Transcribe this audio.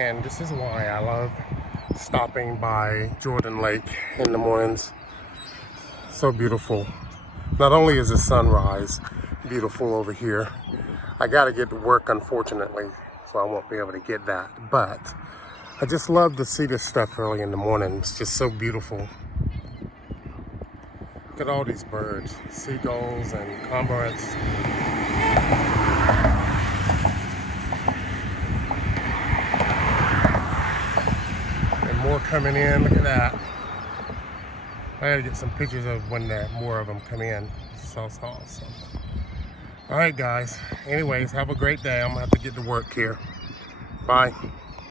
And this is why I love stopping by Jordan Lake in the mornings. So beautiful. Not only is the sunrise beautiful over here, I gotta get to work unfortunately, so I won't be able to get that. But I just love to see this stuff early in the morning. It's just so beautiful. Look at all these birds, seagulls and cormorants. And more coming in, look at that. I gotta get some pictures of when more of them come in. So awesome. All right, guys. Anyways, have a great day. I'm gonna have to get to work here. Bye.